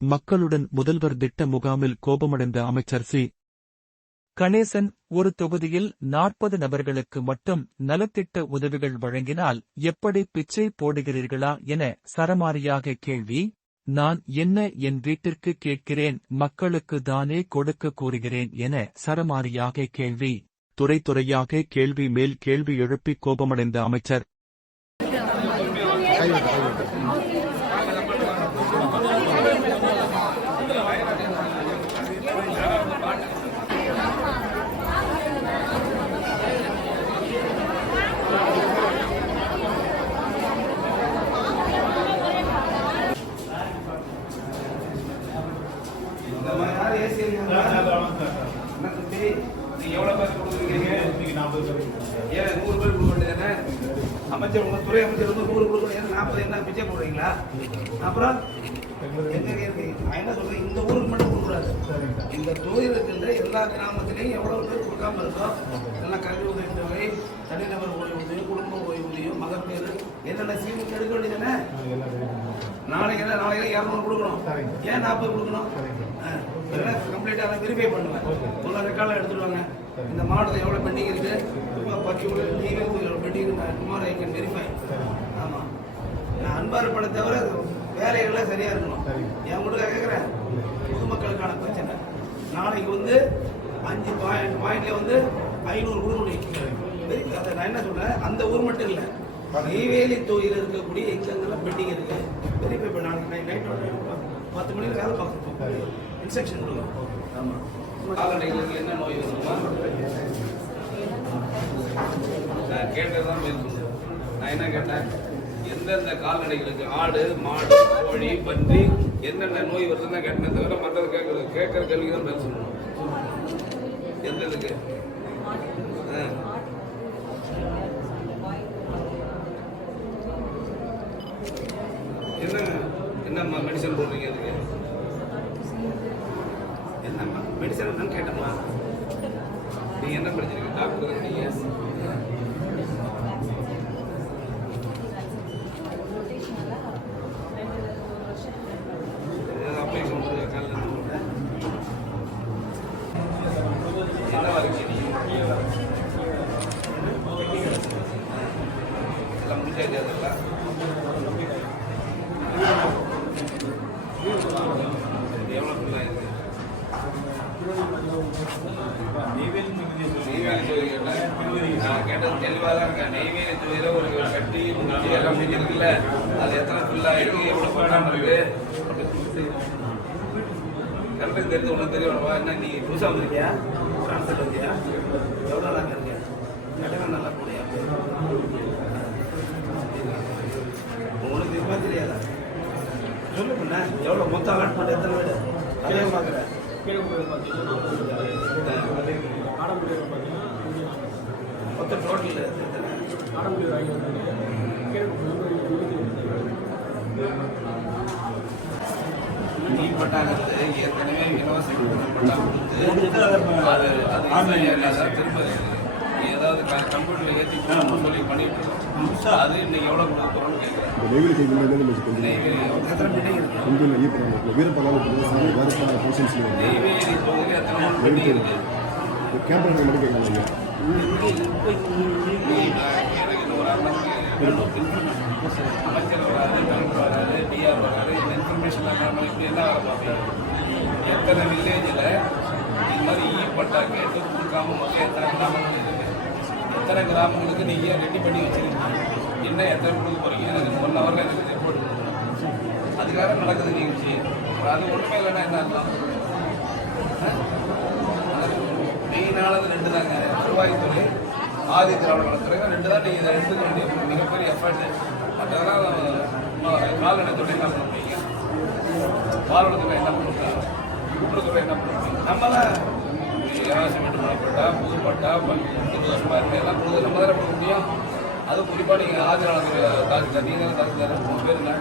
மக்களுடன் முதல்வர் திட்ட முகாமில் கோபமடைந்த அமைச்சர் சி. கணேசன், ஒரு தொகுதியில் 40 நபர்களுக்கு மட்டும் நலத்திட்ட உதவிகள் வழங்கினால் எப்படி பிச்சை போடுகிறீர்களா என சரமாரியாக கேள்வி. நான் என்ன என் வீட்டிற்கு கேட்கிறேன், மக்களுக்கு தானே கொடுக்க கூறுகிறேன் என சரமாரியாக கேள்வி. துறை துறையாக கேள்வி மேல் கேள்வி எழுப்பி கோபமடைந்த அமைச்சர் அமைச்சர் உங்க துறை அமைச்சர் வந்து 100 கொடுக்கணும், 40 என்ன பிச்சை போடுறீங்களா? அப்புறம் என்ன சொல்றேன், இந்த ஊருக்கு மட்டும் கொடுக்கூடாது. இந்த தொழில் இருக்கின்ற எல்லா கிராமத்திலையும் எவ்வளவு பேர் கொடுக்காம இருக்கோம், எல்லாம் கல்வி உதவி, தனிநபர் ஓய்வூதியம், குடும்ப ஓய்வூதியம், மகப்பேறு என்னென்ன ஸ்கீம் எடுக்க வேண்டியதானே? நாளைக்கு 200 கொடுக்கணும், ஏன் 40 கொடுக்கணும்? கம்ப்ளீட்டாக வெரிஃபை பண்ணுவேன். உள்ள ரெக்கார்டில் எடுத்துடுவாங்க. இந்த மாவட்டத்தில் எவ்வளோ பெண்டிங் இருக்கு, எவ்வளோ pending tomorrow I can verify. ஆமாம், நான் அன்பார் பட தவிர வேலைகள்லாம் சரியாக இருக்கணும். என் கூட கேட்குறேன், பொதுமக்களுக்கான பிரச்சனை நாளைக்கு வந்து 5 பாயிண்ட்ல வந்து 500 கொடுக்கணும். அதை நான் என்ன சொல்றேன், அந்த ஊர் மட்டும் இல்லை, நெய்வேலி தொகுதியில் இருக்கக்கூடிய எங்கெங்கெல்லாம் பெண்டிங் இருக்கு வெரிஃபை பண்ண. நாளைக்கு நைட் 10 மணிக்கு வேலை பார்க்கணும், இன்ஸ்ட்ரக்ஷன் கொடுக்கணும். ஆமாம், கால்நடைகளுக்கு என்ன நோய் வருமா நான் கேட்டதான் பேசணும். நான் என்ன கேட்டேன், எந்தெந்த கால்நடைகளுக்கு ஆடு, மாடு, கோழி, பன்றி என்னென்ன நோய் வருதுன்னு கேட்டேன் தவிர மற்றது கேட்கற கேள்வி தான் பேசணும். எந்த இதுக்கு என்னம்மா மெடிசன் போடுறீங்க? அதுக்கு என்னம்மா மெடிசன் தான் கேட்டம்மா. நீங்க என்ன படிச்சிருக்கீங்க? டாக்டர் நீங்க? ஆப்ரேஷன் என்ன வரைக்கும் எல்லாம் முடிஞ்சாச்சு. அதெல்லாம் எவ்வளோ ஃபுல்லாக இருக்கு? நெய்வேலி தொகுதி நான் கேட்டது தெளிவாக தான் இருக்கேன். நெய்வேலி தொகுதியில் ஒரு கட்டி முடிச்சு எல்லாம் முடிஞ்சிருக்குல்ல, அது எத்தனை ஃபுல்லாக இருக்கு, எவ்வளோ பண்ணாமல் இருக்கு கரெக்டாக தெரிஞ்சு ஒன்றும் தெரியவா? என்ன நீ புதுசாக வந்திருக்கியா? ட்ரான்ஸ்ஃபர் வந்தியா? எவ்வளோ நல்லா இருக்கியா? கட்டணம் நல்லா போனியா? உங்களுக்கு இதுமாதிரி தெரியாதா? சொல்லு பண்ண எவ்வளோ மொத்தம் அலாட்மெண்ட் எத்தனை வீடு அதே பார்க்குறேன். மொத்தம் டோட்டல் நீ பட்டாங்கிறது ஏற்கனவே இலவச பட்டா கொடுத்து அது திரும்ப ஏதாவது கம்ப்யூட்டரில் ஏற்றி சொல்லி பண்ணிட்டு இருக்கோம். அது இன்னைக்கு எவ்வளோ கொடுக்குறோம்னு கேட்குறேன். நெய்வேலி தொகுதியில் எத்தனை பெண்டிங் இருக்கு? அமைச்சர் வராது, கலெக்டர் வராது, டிஆர் வராது, இந்த இன்ஃபர்மேஷன் இப்படி என்ன வர பார்ப்பீங்க? எத்தனை வில்லேஜில் இது மாதிரி பட்டா கேட்டு கொடுக்காம மொத்தம் எத்தனை கிராமங்கள் இருக்கு? எத்தனை கிராமங்களுக்கு நீங்கள் ரெடி பண்ணி வச்சுருக்கீங்க? என்ன எத்தனை கொடுக்க போகிறீங்க? எனக்கு 1 ஹவரில் எனக்கு ரிப்போர்ட் கொடுக்கணும். அதுக்காக நடக்குது நிகழ்ச்சி. அது ஒன்றுமே இல்லைன்னா என்ன அர்த்தம்? மெயினானது 2 தாங்க, வருவாய்த்துறை, ஆதி திராவிட வளத்துறை 2 தான். நீங்கள் இதை எடுத்துக்க வேண்டிய மிகப்பெரிய எஃபர்ட். மற்றதெல்லாம் கால்நடைத்துறை என்ன பண்ண முடியுங்க? பால்வளத்துறை என்ன பண்ணுறாங்க? கூட்டுறவுத்துறை என்ன பண்ணுறீங்க? நம்ம தான் இலவசம் பண்ணப்பட்டா, புதுப்பட்டா, 20 வருஷமாக இருக்கு எல்லாம் கொடுத்து நம்ம தானே கொடுக்க முடியும். அது குறிப்பாக நீங்கள் ஆதி திராவிட தாசில்தார், நீங்கள் தான் தாசில்தார், 3 பேருங்க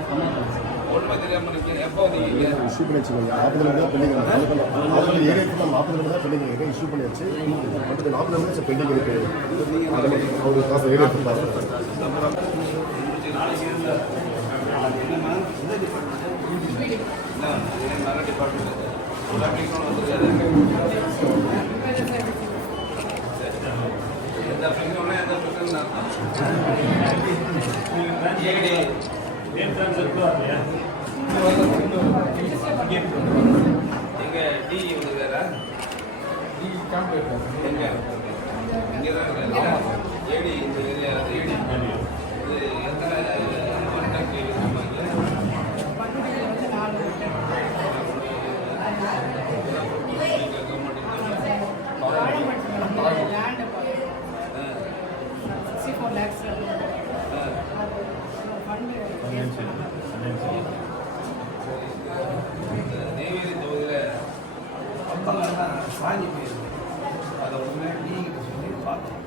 ஒன்றுமே தெரியாமல் இருக்கீங்க. எப்போ நீங்கள் இஷ்யூ பண்ணி வச்சுக்கோங்க. 40 தான் பெண்டிங் இருக்கு. ஏரியா 40 தான் பெண்டிங் இருக்கு. இஷ்யூ பண்ணி வச்சு மற்ற 40 நிமிஷம் பெண்டிங் இருக்கு. ஒரு காசு ஏரியா நாளைக்கு நல்ல டிபார்ட்மெண்ட் ஒரு அப்ளிகேஷன் வந்துருக்காரு. எந்த பிரச்சனை எந்த பிரச்சனை எங்க டி வந்து வேற எங்க இங்கே தான் ஏடி இந்த ஏரியா ஏடி இது எத்தனை கான்டாக்ட் நெய்வேலி தொகுதியில் கம்பங்கள்லாம் சாஞ்சி போயிருக்கு. அதை உடனே நீங்க சொல்லி பார்த்தோம்.